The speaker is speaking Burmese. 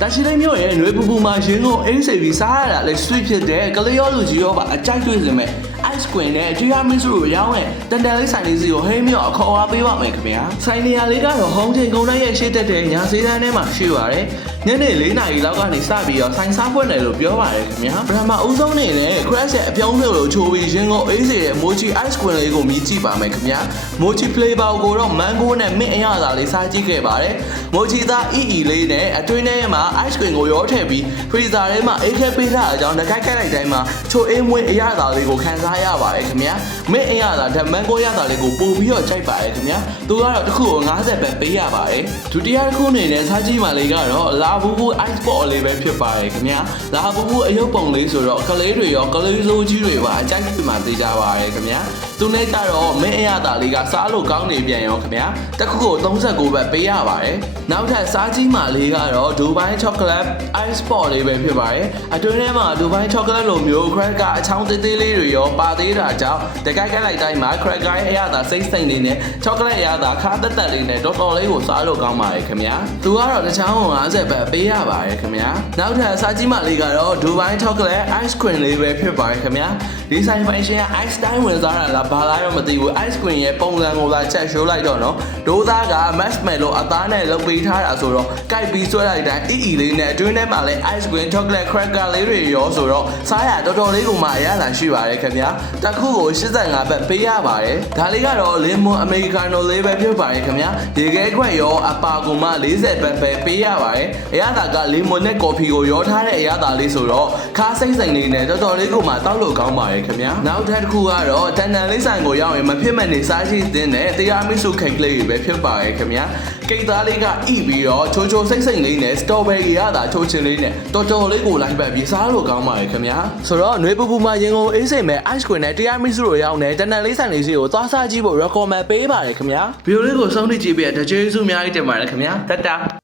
တာချီလေးမျိုးရဲ့ຫນွေပူပူမှာရင်းကုန်အိမ်စေပြီးစားရတာလေဆွေးဖြစ်တဲ့ကလေးရောလူကြီးရောပါအကြိုက်တွေ့စင်မဲ့ ice cream နဲ့တရားမင်းစုတို့ရောင်းတဲ့တန်တန်လေးဆိုင်လေးစီကိုဟိမ်းမြောက်အခေါ်အားပေးပါမယ်ခင်ဗျာဆိုင်နေရာလေးကတော့ဟောင်းချိန်ကုန်တိုင်းရဲ့ရှေ့တက်တဲ့ညာစေးတန်းထဲမှာရှိပါတယ်ညနေ4 နာရီလောက်ကနေစပြီးတော့ဆိုင်စားဖွင့်တယ်လို့ပြောပါတယ်ခင်ဗျာပထမဦးဆုံးနေနဲ့ crash ရဲ့အပြောင်းအလဲကိုချိုးပြီးရင်းကုန်အိမ်စေရဲ့ mochi ice cream လေးကိုမြည်ကြည့်ပါမယ်ခင်ဗျာ mochi flavor ကိုတော့ mango နဲ့ mint အရသာလေးစားကြည့်ခဲ့ပါတယ် mochi သား EE လေးနဲ့အတွင်းထဲမှာ ice cream ကိုရောထည့်ပြီး freezer ထဲမှာအိတ်ခဲပေးထားတဲ့အကြောင်းတစ်ခိုက်ခိုက်လိုက်တိုင်းမှာချိုအင်းမွေးအရသာလေးကိုခန်းစားရပါတယ်ခင်ဗျာ mint အရသာဓာတ် mango ရသာလေးကိုပို့ပြီးတော့ကြိုက်ပါတယ်ခင်ဗျာသူကတော့တစ်ခုကို50ပဲပေးရပါတယ်ဒုတိယတစ်ခုအနေနဲ့စားကြည့်မှလေးကတော့လာဘူးဘူး ice ball လေးပဲဖြစ်ပါတယ်ခင်ဗျာလာဘူးဘူးအယုတ်ပုံလေးဆိုတော့ကလေးတွေရောကလေးစိုးကြီးတွေပါအကြိုက်ဖြစ်မှသိကြပါတယ်ခင်ဗျာသူနဲ့ကြတော့ mint အရသာလေးကစားလို့ကောင်းနေပြန်ရောခင်ဗျာတစ်ခုကို39ပဲပေးရပါတယ်နောက်ထပ်စားကြည့်မှလေးကတော့ Dubai chocolate ice ball လေးပဲဖြစ်ပါတယ်အတွင်းထဲမှာ Dubai chocolate လိုမျိုး cracker အချောင်းသေးသေးလေးတွေရောပါသေးတာကြောင့်တကိုက်ကိုက်လိုက်တိုင်းမှာ cracker ရဲ့အရသာစိမ့်စိမ့်လေးနဲ့ chocolate အရသာခါတက်တက်လေးနဲ့တော်တော်လေးကိုစားလို့ကောင်းပါတယ်ခင်ဗျာသူကတော့တစ်ချောင်းကို50ပဲပေးရပါတယ်ခင်ဗျာနောက်ထပ်စားကြည့်မှလေးကတော့ Dubai chocolate ice cream လေးပဲဖြစ်ပါတယ်ခင်ဗျာဒီဆိုင်ပိုင်ရှင်က ice time ဝင်စားတာလားဘာလားတော့မသိဘူး ice cream ရဲ့ပုံစံကိုလာချက်ရှိုးလိုက်တော့နော်ဒိုးသားက marshmallow အသားနဲ့လုပ်ပေးထားတာဆိုတော့ကိုက်ပြီးဆွဲလိုက်တိုင်းအီလေးနဲ့အတွင်းထဲမှာလည်း ice cream chocolate cracker လေးတွေရောဆိုတော့စားရတော်တော်လေးကိုမှအရသာရှိပါတယ်ခင်ဗျာတစ်ခုကို85ဘတ်ပေးရပါတယ်ဒါလေးကတော့ lemon americano လေးပဲဖြစ်ပါတယ်ခင်ဗျာရေခဲခွက်ရောအပါကိုမှ40ဘတ်ပဲပေးရပါတယ်အရသာက lemon နဲ့ coffee ကိုရောထားတဲ့အရသာလေးဆိုတော့ခါစိမ့်စိမ့်လေးနဲ့တော်တော်လေးကိုမှတောက်လို့ကောင်းပါတယ်ခင်ဗျာနောက်ထပ်တစ်ခုကတော့တန်တန်လေးဆိုင်ကိုရောက်ရင်မဖြစ်မနေစားကြည့်တဲ့တရားမီစုခိတ်လေးပဲဖြစ်ပါတယ်ခင်ဗျာကိတ်သားလေးကဣပြီးတော့ချိုချိုစိမ့်စိမ့်လေးနဲ့ strawberry ရတာချိုချင်လေးနဲ့တော်တော်လေးကိုလိုက်ပတ်ပြီးစားလို့ကောင်းပါတယ်ခင်ဗျာဆိုတော့ຫນွေပူပူမှာရင်ကုန်အေးစိမ်မဲ့ ice cream နဲ့တရားမီစုတို့ရောက်နေတန်တန်လေးဆိုင်လေးစီကိုသွားစားကြည့်ဖို့ recommend ပေးပါတယ်ခင်ဗျာဗီဒီယိုလေးကိုဆုံးဖြတ်ကြည့်ပြီးတဲ့ကျေးဇူးအများကြီးတင်ပါတယ်ခင်ဗျာတတ်တာ